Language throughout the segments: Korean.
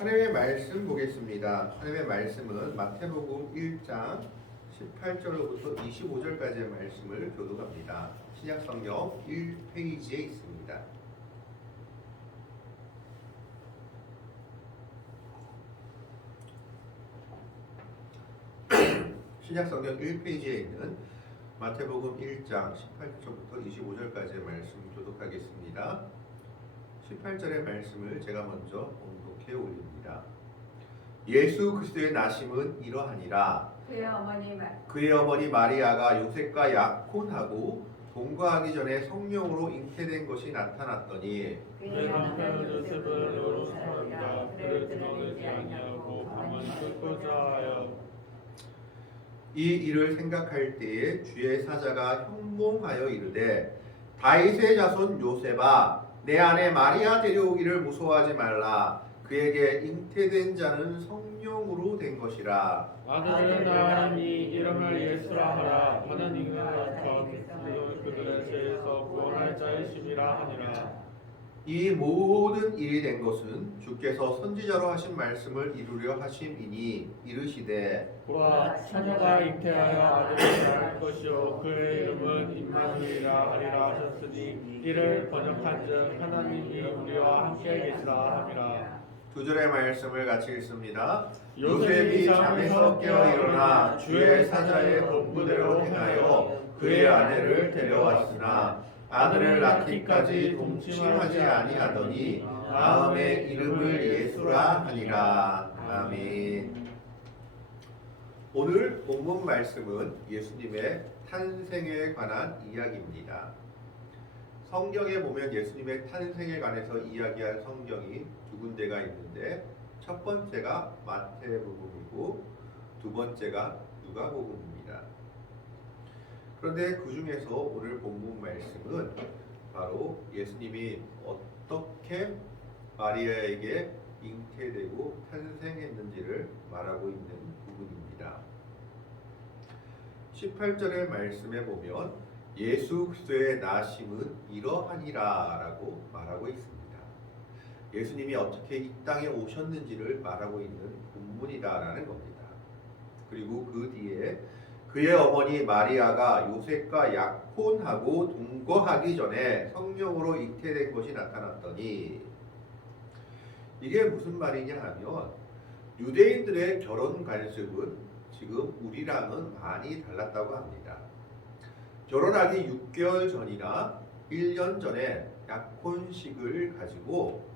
하나님의 말씀 보겠습니다. 하나님의 말씀은 마태복음 1장 18절로부터 25절까지의 말씀을 교독합니다. 신약성경 1페이지에 있습니다. 신약성경 1페이지에 있는 마태복음 1장 18절부터 25절까지의 말씀 교독하겠습니다. 18절의 말씀을 제가 먼저 봉독해 올립니다. 예수 그리스도의 나심은 이러하니라. 그의 어머니 마리아가 요셉과 약혼하고 동거하기 전에 성령으로 잉태된 것이 나타났더니 그의 남편 요셉은 여러 사람이라 그를 드러내지 아니하고 가만히 끌고자 하여 이 일을 생각할 때에 주의 사자가 형몽하여 이르되 다윗의 자손 요셉아 내 아내 마리아 데려오기를 무서워하지 말라. 그에게 잉태된 자는 성령으로 된 것이라. 아들을 낳으니 이름을 예수라 하라. 하나님은 그들의 죄에서 구원할 자이심이라 하니라. 이 모든 일이 된 것은 주께서 선지자로 하신 말씀을 이루려 하심이니 이르시되 보라 처녀가 잉태하여 아들을 낳을 것이요 그의 이름은 임마누엘이라 하리라 하셨으니 이를 번역한즉 하나님이 우리와 함께 계시다 함이라. 두 절의 말씀을 같이 읽습니다. 요셉이 잠에서 깨어 일어나 주의 사자의 본부대로 행하여 그의 아내를 데려왔으나 아들을 낳기까지 동침하지 아니하더니 다음에 이름을 예수라 하니라. 아멘. 오늘 본문 말씀은 예수님의 탄생에 관한 이야기입니다. 성경에 보면 예수님의 탄생에 관해서 이야기한 성경이 두 군데가 있는데 첫 번째가 마태복음이고 두 번째가 누가복음입니다. 그런데 그 중에서 오늘 본문 말씀은 바로 예수님이 어떻게 마리아에게 잉태되고 탄생했는지를 말하고 있는 부분입니다. 18절의 말씀에 보면 예수 그리스도의 나심은 이러하니라 라고 말하고 있습니다. 예수님이 어떻게 이 땅에 오셨는지를 말하고 있는 본문이다라는 겁니다. 그리고 그 뒤에 그의 어머니 마리아가 요셉과 약혼하고 동거하기 전에 성령으로 잉태된 것이 나타났더니 이게 무슨 말이냐 하면 유대인들의 결혼 관습은 지금 우리랑은 많이 달랐다고 합니다. 결혼하기 6개월 전이나 1년 전에 약혼식을 가지고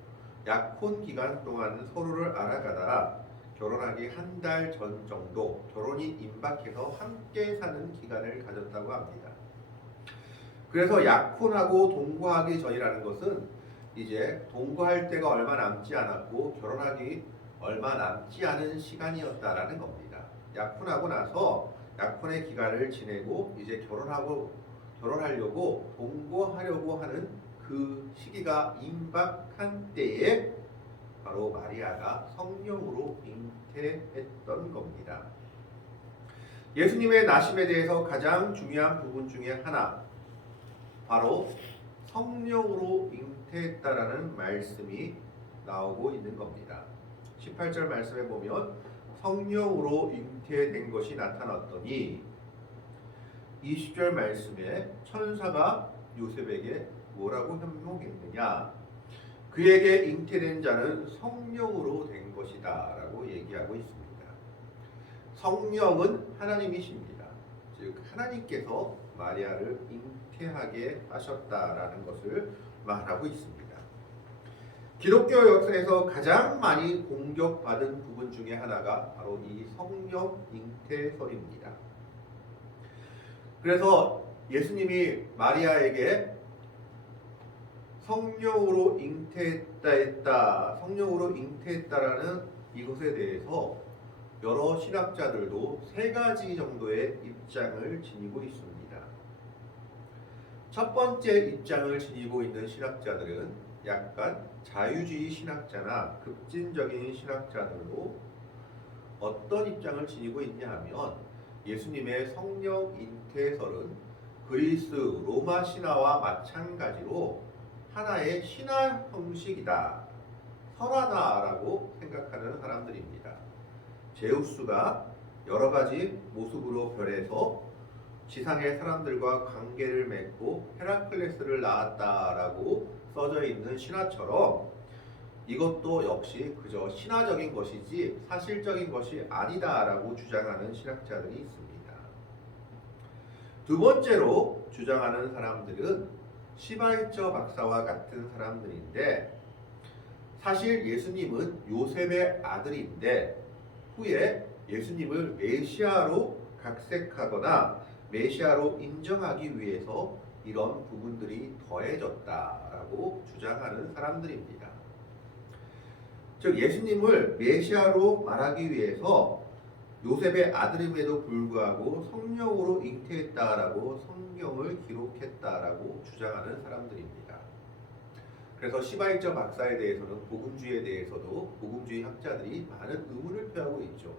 약혼 기간 동안 서로를 알아가다가 결혼하기 한 달 전 정도 결혼이 임박해서 함께 사는 기간을 가졌다고 합니다. 그래서 약혼하고 동거하기 전이라는 것은 이제 동거할 때가 얼마 남지 않았고 결혼하기 얼마 남지 않은 시간이었다라는 겁니다. 약혼하고 나서 약혼의 기간을 지내고 이제 결혼하려고 동거하려고 하는 그 시기가 임박한 때에 바로 마리아가 성령으로 잉태했던 겁니다. 예수님의 나심에 대해서 가장 중요한 부분 중에 하나, 바로 성령으로 잉태했다라는 말씀이 나오고 있는 겁니다. 18절 말씀에 보면 성령으로 잉태된 것이 나타났더니 20절 말씀에 천사가 요셉에게 뭐라고 현몽했느냐? 그에게 잉태된 자는 성령으로 된 것이다 라고 얘기하고 있습니다. 성령은 하나님이십니다. 즉 하나님께서 마리아를 잉태하게 하셨다라는 것을 말하고 있습니다. 기독교 역사에서 가장 많이 공격받은 부분 중에 하나가 바로 이 성령 잉태설입니다. 그래서 예수님이 마리아에게 성령으로 잉태했다라는 이것에 대해서 여러 신학자들도 세 가지 정도의 입장을 지니고 있습니다. 첫 번째 입장을 지니고 있는 신학자들은 약간 자유주의 신학자나 급진적인 신학자들로 어떤 입장을 지니고 있냐 하면 예수님의 성령 잉태설은 그리스 로마 신화와 마찬가지로 하나의 신화 형식이다. 선하다라고 생각하는 사람들입니다. 제우스가 여러 가지 모습으로 변해서 지상의 사람들과 관계를 맺고 헤라클레스를 낳았다라고 써져 있는 신화처럼 이것도 역시 그저 신화적인 것이지 사실적인 것이 아니다라고 주장하는 신학자들이 있습니다. 두 번째로 주장하는 사람들은 시바이처 박사와 같은 사람들인데, 사실 예수님은 요셉의 아들인데 후에 예수님을 메시아로 각색하거나 메시아로 인정하기 위해서 이런 부분들이 더해졌다라고 주장하는 사람들입니다. 즉 예수님을 메시아로 말하기 위해서 요셉의 아들임에도 불구하고 성령으로 잉태했다라고 성경을 기록했다라고 주장하는 사람들입니다. 그래서 시바이처 박사에 대해서는 복음주의에 대해서도 복음주의 학자들이 많은 의문을 표하고 있죠.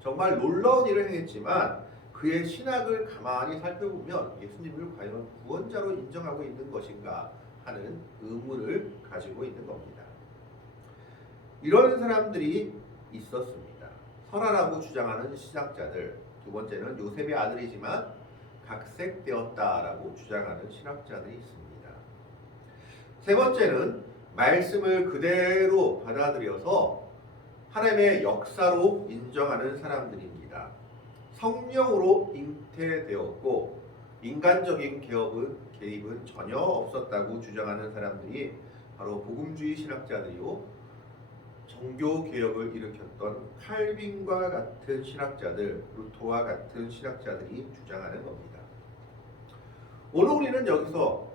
정말 놀라운 일을 행했지만 그의 신학을 가만히 살펴보면 예수님을 과연 구원자로 인정하고 있는 것인가 하는 의문을 가지고 있는 겁니다. 이런 사람들이 있었습니다. 선하라고 주장하는 신학자들, 두 번째는 요셉의 아들이지만 각색되었다라고 주장하는 신학자들이 있습니다. 세 번째는 말씀을 그대로 받아들여서 하나님의 역사로 인정하는 사람들입니다. 성령으로 잉태되었고 인간적인 개입은 전혀 없었다고 주장하는 사람들이 바로 복음주의 신학자들이요, 종교개혁을 일으켰던 칼빈과 같은 신학자들, 루터와 같은 신학자들이 주장하는 겁니다. 오늘 우리는 여기서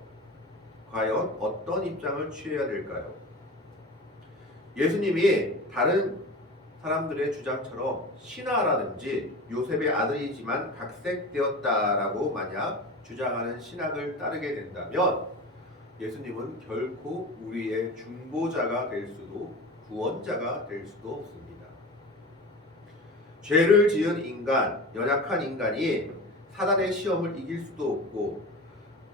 과연 어떤 입장을 취해야 될까요? 예수님이 다른 사람들의 주장처럼 신하라든지 요셉의 아들이지만 각색되었다라고 만약 주장하는 신학을 따르게 된다면 예수님은 결코 우리의 중보자가 될 수도 구원자가 될 수도 없습니다. 죄를 지은 인간, 연약한 인간이 사단의 시험을 이길 수도 없고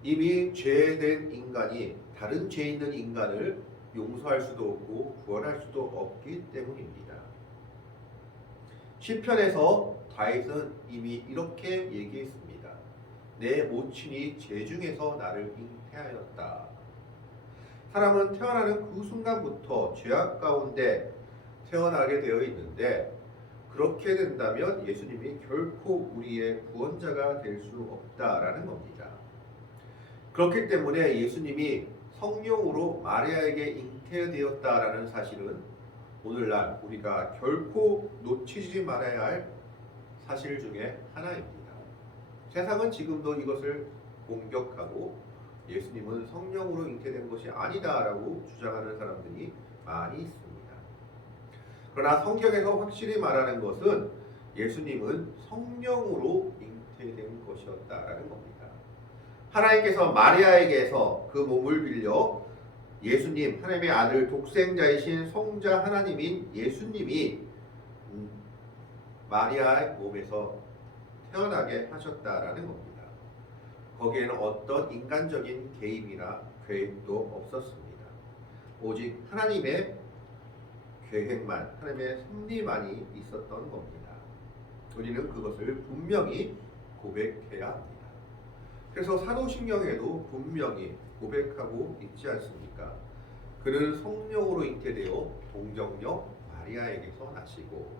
이미 죄된 인간이 다른 죄 있는 인간을 용서할 수도 없고 구원할 수도 없기 때문입니다. 시편에서 다윗은 이미 이렇게 얘기했습니다. 내 모친이 죄 중에서 나를 잉태하였다. 사람은 태어나는 그 순간부터 죄악 가운데 태어나게 되어 있는데, 그렇게 된다면 예수님이 결코 우리의 구원자가 될 수 없다라는 겁니다. 그렇기 때문에 예수님이 성령으로 마리아에게 잉태되었다라는 사실은 오늘날 우리가 결코 놓치지 말아야 할 사실 중에 하나입니다. 세상은 지금도 이것을 공격하고 예수님은 성령으로 잉태된 것이 아니다라고 주장하는 사람들이 많이 있습니다. 그러나 성경에서 확실히 말하는 것은 예수님은 성령으로 잉태된 것이었다라는 겁니다. 하나님께서 마리아에게서 그 몸을 빌려 예수님, 하나님의 아들 독생자이신 성자 하나님인 예수님이 마리아의 몸에서 태어나게 하셨다라는 겁니다. 거기에는 어떤 인간적인 개입이나 계획도 없었습니다. 오직 하나님의 계획만, 하나님의 섭리만이 있었던 겁니다. 우리는 그것을 분명히 고백해야 합니다. 그래서 사도신경에도 분명히 고백하고 있지 않습니까? 그는 성령으로 잉태되어 동정녀 마리아에게서 나시고,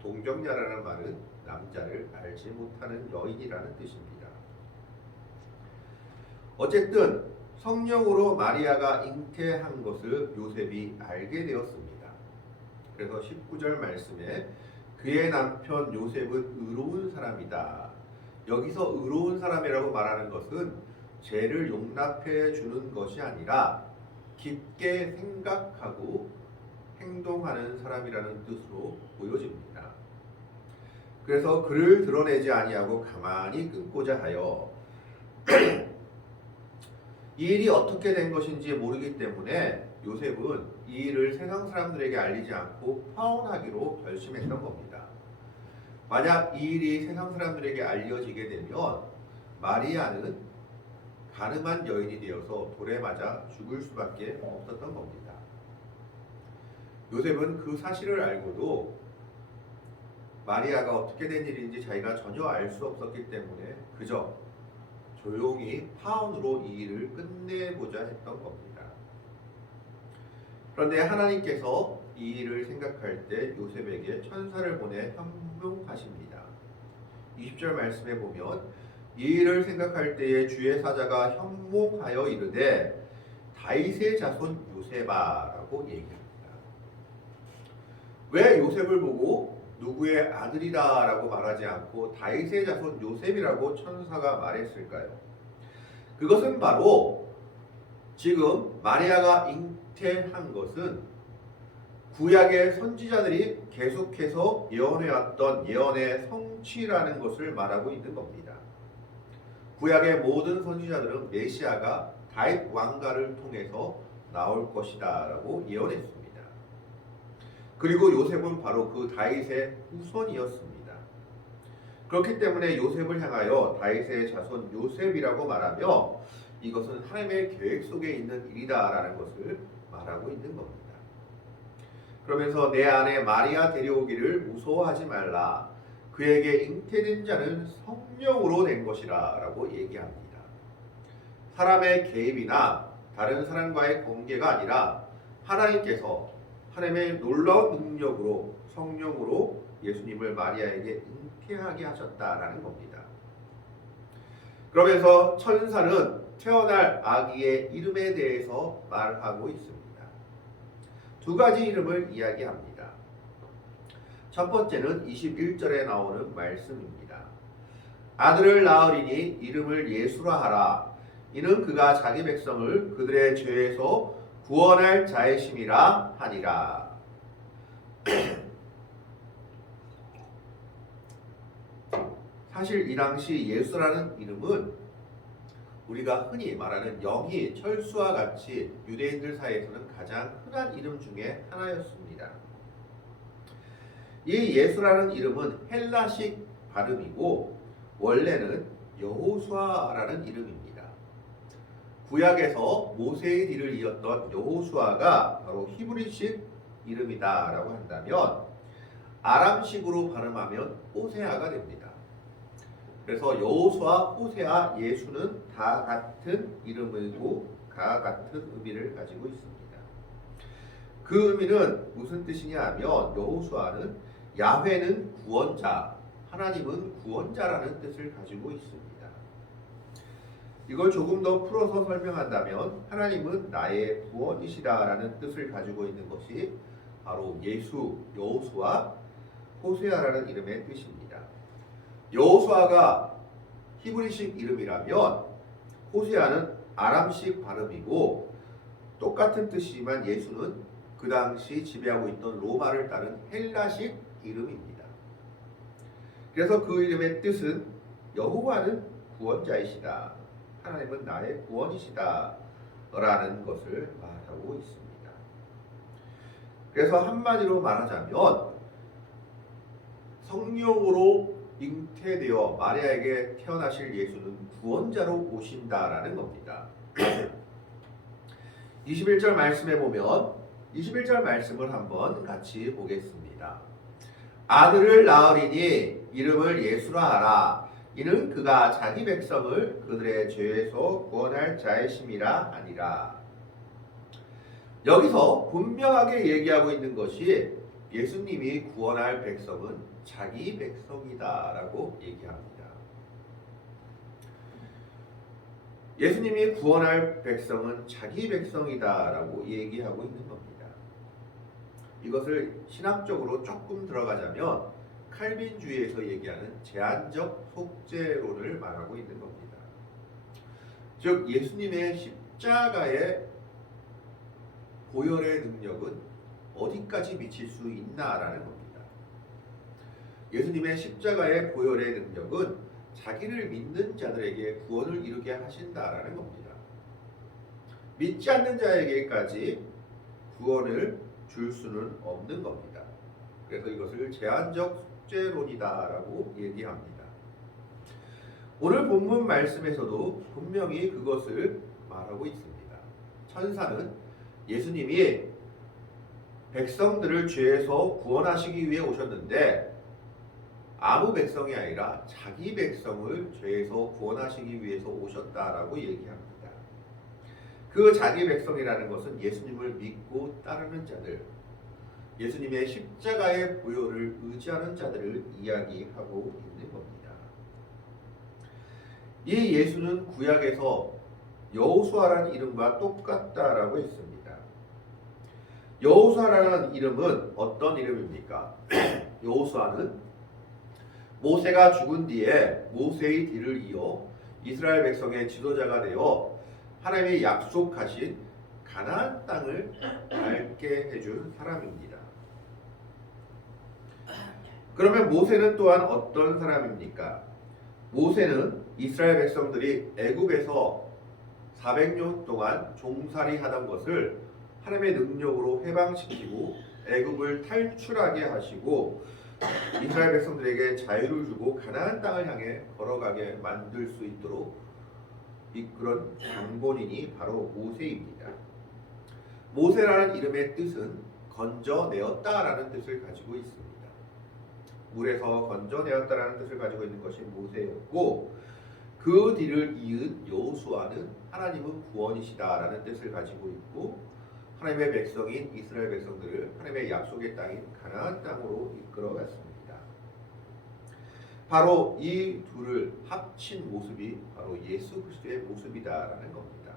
동정녀라는 말은 남자를 알지 못하는 여인이라는 뜻입니다. 어쨌든 성령으로 마리아가 잉태한 것을 요셉이 알게 되었습니다. 그래서 19절 말씀에 그의 남편 요셉은 의로운 사람이다. 여기서 의로운 사람이라고 말하는 것은 죄를 용납해 주는 것이 아니라 깊게 생각하고 행동하는 사람이라는 뜻으로 보여집니다. 그래서 그를 드러내지 아니하고 가만히 끊고자 하여 이 일이 어떻게 된 것인지 모르기 때문에 요셉은 이 일을 세상 사람들에게 알리지 않고 파혼하기로 결심했던 겁니다. 만약 이 일이 세상 사람들에게 알려지게 되면 마리아는 가늠한 여인이 되어서 돌에 맞아 죽을 수밖에 없었던 겁니다. 요셉은 그 사실을 알고도 마리아가 어떻게 된 일인지 자기가 전혀 알 수 없었기 때문에 그저 조용히 파혼으로 이 일을 끝내고자 했던 겁니다. 그런데 하나님께서 이 일을 생각할 때 요셉에게 천사를 보내 현명하십니다. 20절 말씀에 보면 이 일을 생각할 때에 주의 사자가 현몽하여 이르되 다윗의 자손 요셉아라고 얘기합니다. 왜 요셉을 보고 누구의 아들이다라고 말하지 않고 다윗의 자손 요셉이라고 천사가 말했을까요? 그것은 바로 지금 마리아가 잉태한 것은 구약의 선지자들이 계속해서 예언해왔던 예언의 성취라는 것을 말하고 있는 겁니다. 구약의 모든 선지자들은 메시아가 다윗 왕가를 통해서 나올 것이다 라고 예언했습니다. 그리고 요셉은 바로 그 다윗의 후손이었습니다. 그렇기 때문에 요셉을 향하여 다윗의 자손 요셉이라고 말하며 이것은 하나님의 계획 속에 있는 일이다 라는 것을 말하고 있는 겁니다. 그러면서 내 아내 마리아 데려오기를 무서워하지 말라. 그에게 잉태된 자는 성령으로 된 것이라 라고 얘기합니다. 사람의 개입이나 다른 사람과의 관계가 아니라 하나님께서 하나님의 놀라운 능력으로 성령으로 예수님을 마리아에게 잉태하게 하셨다라는 겁니다. 그러면서 천사는 태어날 아기의 이름에 대해서 말하고 있습니다. 두 가지 이름을 이야기합니다. 첫 번째는 21절에 나오는 말씀입니다. 아들을 낳으리니 이름을 예수라 하라. 이는 그가 자기 백성을 그들의 죄에서 구원할 자의심이라 하니라. 사실 이 당시 예수라는 이름은 우리가 흔히 말하는 영희, 철수와 같이 유대인들 사이에서는 가장 흔한 이름 중에 하나였습니다. 이 예수라는 이름은 헬라식 발음이고 원래는 여호수아라는 이름입니다. 구약에서 모세의 뒤를 이었던 여호수아가 바로 히브리식 이름이다라고 한다면 아람식으로 발음하면 호세아가 됩니다. 그래서 여호수아, 호세아, 예수는 다 같은 이름이고 다 같은 의미를 가지고 있습니다. 그 의미는 무슨 뜻이냐 하면 여호수아는 야훼는 구원자, 하나님은 구원자라는 뜻을 가지고 있습니다. 이걸 조금 더 풀어서 설명한다면 하나님은 나의 구원이시다라는 뜻을 가지고 있는 것이 바로 예수, 여호수아, 호세아라는 이름의 뜻입니다. 여호수아가 히브리식 이름이라면 호세아는 아람식 발음이고 똑같은 뜻이지만 예수는 그 당시 지배하고 있던 로마를 따른 헬라식 이름입니다. 그래서 그 이름의 뜻은 여호와는 구원자이시다. 하나님은 나의 구원이시다. 라는 것을 말하고 있습니다. 그래서 한마디로 말하자면 성령으로 잉태되어 마리아에게 태어나실 예수는 구원자로 오신다라는 겁니다. 21절 말씀에 보면 21절 말씀을 한번 같이 보겠습니다. 아들을 낳으리니 이름을 예수라 하라. 이는 그가 자기 백성을 그들의 죄에서 구원할 자의심이라 하니라. 여기서 분명하게 얘기하고 있는 것이 예수님이 구원할 백성은 자기 백성이다라고 얘기합니다. 예수님이 구원할 백성은 자기 백성이다라고 얘기하고 있는 겁니다. 이것을 신학적으로 조금 들어가자면 칼빈주의에서 얘기하는 제한적 속죄론을 말하고 있는 겁니다. 즉 예수님의 십자가의 보혈의 능력은 어디까지 미칠 수 있나라는 겁니다. 예수님의 십자가의 보혈의 능력은 자기를 믿는 자들에게 구원을 이루게 하신다라는 겁니다. 믿지 않는 자에게까지 구원을 줄 수는 없는 겁니다. 그래서 이것을 제한적 속죄론이다라고 얘기합니다. 오늘 본문 말씀에서도 분명히 그것을 말하고 있습니다. 천사는 예수님이 백성들을 죄에서 구원하시기 위해 오셨는데 아무 백성이 아니라 자기 백성을 죄에서 구원하시기 위해서 오셨다라고 얘기합니다. 그 자기 백성이라는 것은 예수님을 믿고 따르는 자들, 예수님의 십자가의 보혈을 의지하는 자들을 이야기하고 있는 겁니다. 이 예수는 구약에서 여호수아라는 이름과 똑같다라고 했습니다. 여호수아라는 이름은 어떤 이름입니까? 여호수아는 모세가 죽은 뒤에 모세의 뒤를 이어 이스라엘 백성의 지도자가 되어 하나님의 약속하신 가나안 땅을 밟게 해준 사람입니다. 그러면 모세는 또한 어떤 사람입니까? 모세는 이스라엘 백성들이 애굽에서 400년 동안 종살이 하던 것을 하나님의 능력으로 해방시키고 애굽을 탈출하게 하시고 이스라엘 백성들에게 자유를 주고 가나안 땅을 향해 걸어가게 만들 수 있도록 이끄는 장본인이 바로 모세입니다. 모세라는 이름의 뜻은 건져내었다라는 뜻을 가지고 있습니다. 물에서 건져내었다라는 뜻을 가지고 있는 것이 모세였고 그 뒤를 이은 여호수아는 하나님은 구원이시다라는 뜻을 가지고 있고 하나님의 백성인 이스라엘 백성들을 하나님의 약속의 땅인 가나안 땅으로 이끌어갔습니다. 바로 이 둘을 합친 모습이 바로 예수 그리스도의 모습이다라는 겁니다.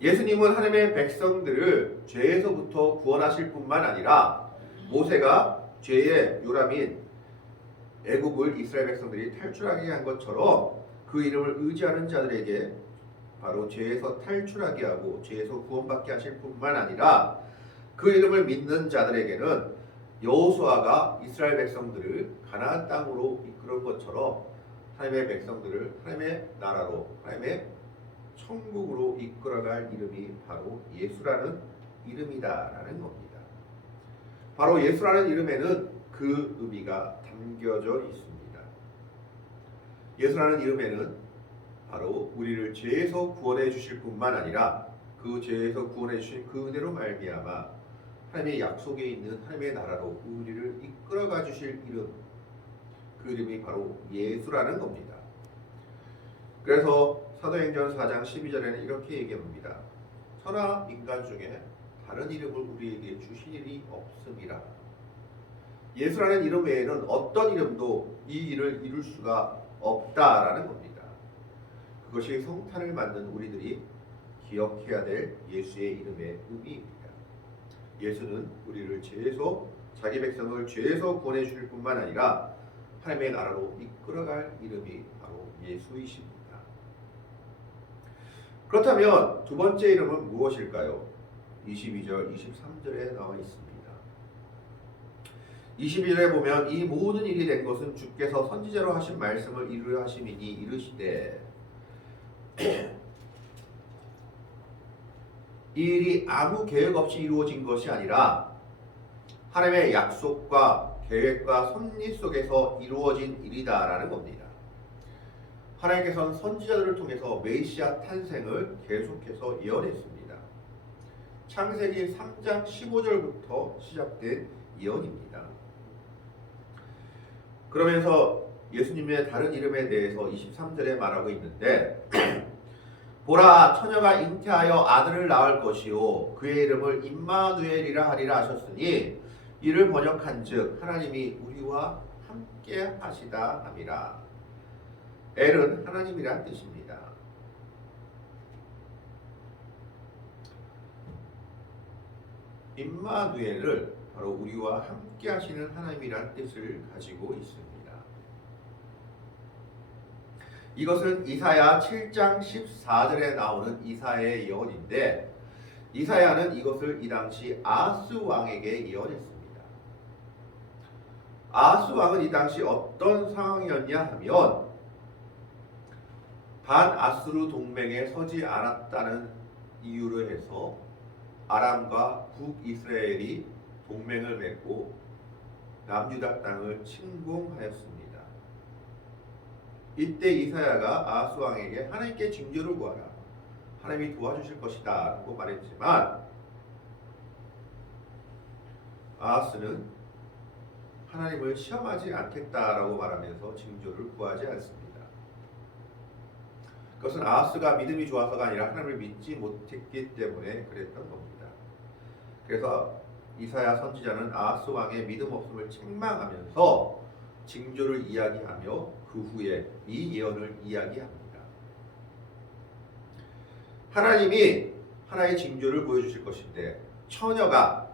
예수님은 하나님의 백성들을 죄에서부터 구원하실 뿐만 아니라 모세가 죄의 요람인 애굽을 이스라엘 백성들이 탈출하게 한 것처럼 그 이름을 의지하는 자들에게 바로 죄에서 탈출하게 하고 죄에서 구원받게 하실 뿐만 아니라 그 이름을 믿는 자들에게는 여호수아가 이스라엘 백성들을 가나안 땅으로 이끌은 것처럼 하나님의 백성들을 하나님의 나라로 하나님의 천국으로 이끌어갈 이름이 바로 예수라는 이름이다라는 겁니다. 바로 예수라는 이름에는 그 의미가 담겨져 있습니다. 예수라는 이름에는 바로 우리를 죄에서 구원해 주실 뿐만 아니라 그 죄에서 구원해 주신 그 은혜로 말미암아 하나님의 약속에 있는 하나님의 나라로 우리를 이끌어가 주실 이름, 그 이름이 바로 예수라는 겁니다. 그래서 사도행전 4장 12절에는 이렇게 얘기합니다. 천하 인간 중에 다른 이름을 우리에게 주신 일이 없음이라. 예수라는 이름 외에는 어떤 이름도 이 일을 이룰 수가 없다라는 겁니다. 그것이 성탄을 맞는 우리들이 기억해야 될 예수의 이름의 의미입니다. 예수는 우리를 죄에서 자기 백성을 죄에서 구원해 주실 뿐만 아니라 하나님의 나라로 이끌어갈 이름이 바로 예수이십니다. 그렇다면 두 번째 이름은 무엇일까요? 22절, 23절에 나와 있습니다. 22절에 보면 이 모든 일이 된 것은 주께서 선지자로 하신 말씀을 이루려 하심이니 이르시되 이 일이 아무 계획 없이 이루어진 것이 아니라 하나님의 약속과 계획과 섭리 속에서 이루어진 일이다라는 겁니다. 하나님께서는 선지자들을 통해서 메시아 탄생을 계속해서 예언했습니다. 창세기 3장 15절부터 시작된 예언입니다. 그러면서 예수님의 다른 이름에 대해서 23절에 말하고 있는데 보라 처녀가 잉태하여 아들을 낳을 것이요 그의 이름을 임마누엘이라 하리라 하셨으니 이를 번역한즉 하나님이 우리와 함께 하시다 함이라. 엘은 하나님이란 뜻입니다. 임마누엘을 바로 우리와 함께 하시는 하나님이란 뜻을 가지고 있습니다. 이것은 이사야 7장 14절에 나오는 이사야의 예언인데 이사야는 이것을 이 당시 아하스 왕에게 예언했습니다. 아하스 왕은 이 당시 어떤 상황이었냐 하면 반아수르 동맹에 서지 않았다는 이유로 해서 아람과 북이스라엘이 동맹을 맺고 남유다 땅을 침공하였습니다. 이때 이사야가 아하스 왕에게 하나님께 징조를 구하라. 하나님이 도와주실 것이다 라고 말했지만 아하스는 하나님을 시험하지 않겠다라고 말하면서 징조를 구하지 않습니다. 그것은 아하스가 믿음이 좋아서가 아니라 하나님을 믿지 못했기 때문에 그랬던 겁니다. 그래서 이사야 선지자는 아하스 왕의 믿음 없음을 책망하면서 징조를 이야기하며 그 후에 이 예언을 이야기합니다. 하나님이 하나의 징조를 보여주실 것인데 처녀가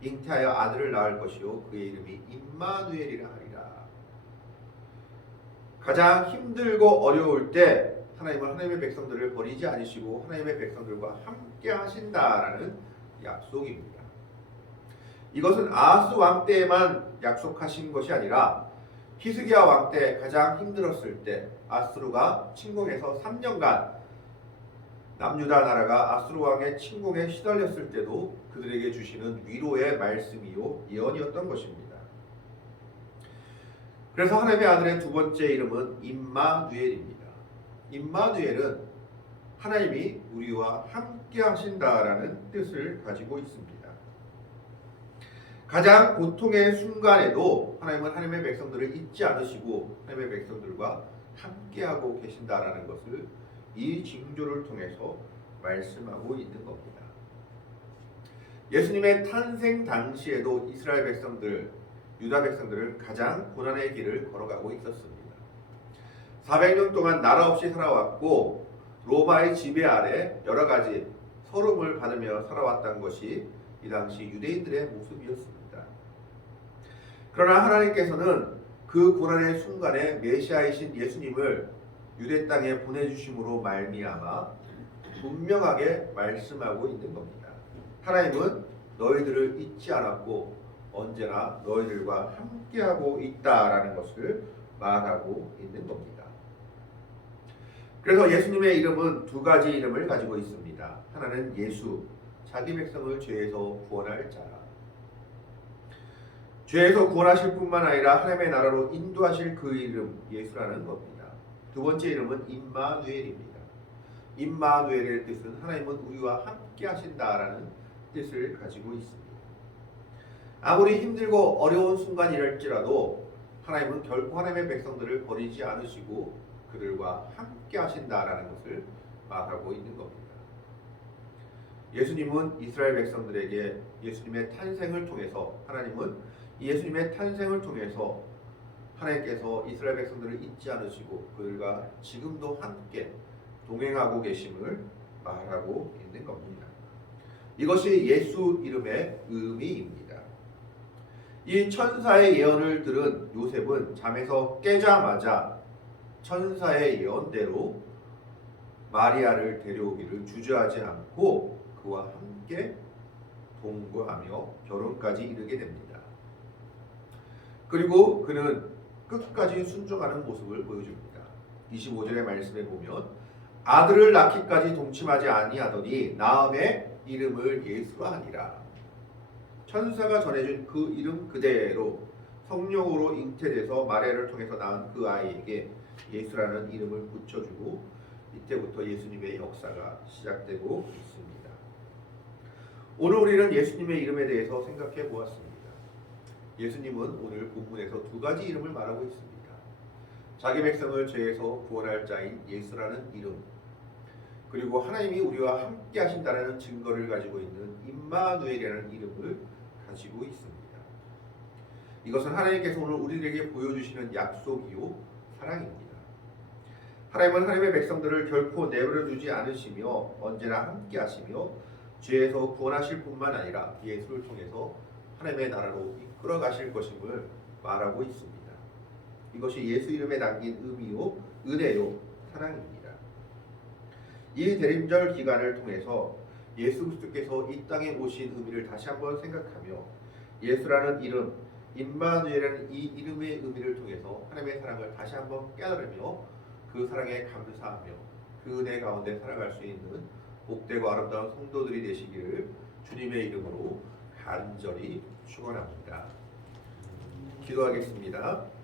잉태하여 아들을 낳을 것이요 그의 이름이 임마누엘이라 하리라. 가장 힘들고 어려울 때 하나님은 하나님의 백성들을 버리지 않으시고 하나님의 백성들과 함께 하신다라는 약속입니다. 이것은 아하스 왕 때에만 약속하신 것이 아니라 히스기야 왕 때 가장 힘들었을 때 아수르가 침공해서 3년간 남유다 나라가 아수르 왕의 침공에 시달렸을 때도 그들에게 주시는 위로의 말씀이요 예언이었던 것입니다. 그래서 하나님의 아들의 두 번째 이름은 임마누엘입니다. 임마누엘은 하나님이 우리와 함께 하신다라는 뜻을 가지고 있습니다. 가장 고통의 순간에도 하나님은 하나님의 백성들을 잊지 않으시고 하나님의 백성들과 함께하고 계신다라는 것을 이 징조를 통해서 말씀하고 있는 겁니다. 예수님의 탄생 당시에도 이스라엘 백성들, 유다 백성들은 가장 고난의 길을 걸어가고 있었습니다. 400년 동안 나라 없이 살아왔고 로마의 지배 아래 여러 가지 서름을 받으며 살아왔던 것이 이 당시 유대인들의 모습이었습니다. 그러나 하나님께서는 그 고난의 순간에 메시아이신 예수님을 유대 땅에 보내주심으로 말미암아 분명하게 말씀하고 있는 겁니다. 하나님은 너희들을 잊지 않았고 언제나 너희들과 함께하고 있다라는 것을 말하고 있는 겁니다. 그래서 예수님의 이름은 두 가지 이름을 가지고 있습니다. 하나는 예수, 자기 백성을 죄에서 구원할 자. 죄에서 구원하실 뿐만 아니라 하나님의 나라로 인도하실 그 이름 예수라는 겁니다. 두 번째 이름은 임마누엘입니다. 임마누엘의 뜻은 하나님은 우리와 함께 하신다라는 뜻을 가지고 있습니다. 아무리 힘들고 어려운 순간이랄지라도 하나님은 결코 하나님의 백성들을 버리지 않으시고 그들과 함께 하신다라는 것을 말하고 있는 겁니다. 예수님은 이스라엘 백성들에게 예수님의 탄생을 통해서 예수님의 탄생을 통해서 하나님께서 이스라엘 백성들을 잊지 않으시고 그들과 지금도 함께 동행하고 계심을 말하고 있는 겁니다. 이것이 예수 이름의 의미입니다. 이 천사의 예언을 들은 요셉은 잠에서 깨자마자 천사의 예언대로 마리아를 데려오기를 주저하지 않고 그와 함께 동거하며 결혼까지 이르게 됩니다. 그리고 그는 끝까지 순종하는 모습을 보여줍니다. 25절의 말씀에 보면 아들을 낳기까지 동침하지 아니하더니 낳음에 이름을 예수라 하니라. 천사가 전해준 그 이름 그대로 성령으로 잉태돼서 마리아를 통해서 낳은 그 아이에게 예수라는 이름을 붙여주고 이때부터 예수님의 역사가 시작되고 있습니다. 오늘 우리는 예수님의 이름에 대해서 생각해 보았습니다. 예수님은 오늘 본문에서 두 가지 이름을 말하고 있습니다. 자기 백성을 죄에서 구원할 자인 예수라는 이름, 그리고 하나님이 우리와 함께 하신다는 증거를 가지고 있는 임마누엘이라는 이름을 가지고 있습니다. 이것은 하나님께서 오늘 우리에게 보여주시는 약속이요 사랑입니다. 하나님은 하나님의 백성들을 결코 내버려 두지 않으시며 언제나 함께 하시며 죄에서 구원하실 뿐만 아니라 예수를 통해서 하나님의 나라로 이끌어 가실 것임을 말하고 있습니다. 이것이 예수 이름에 담긴 의미요 은혜요 사랑입니다. 이 대림절 기간을 통해서 예수 그리스도께서 이 땅에 오신 의미를 다시 한번 생각하며 예수라는 이름, 임마누엘이라는 이 이름의 의미를 통해서 하나님의 사랑을 다시 한번 깨달으며 그 사랑에 감사하며 그 은혜 가운데 살아갈 수 있는 복되고 아름다운 성도들이 되시기를 주님의 이름으로 간절히 축원합니다. 기도하겠습니다.